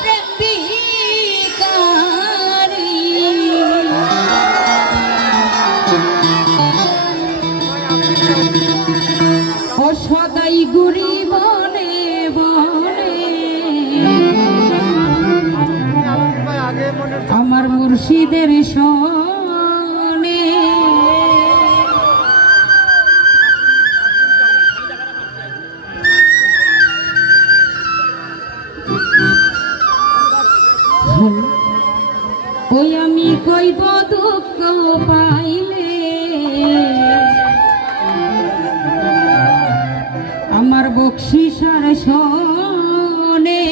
arrepio. ওই আমি কইব দুঃখ পাইলে। আমার বকশিসার সনে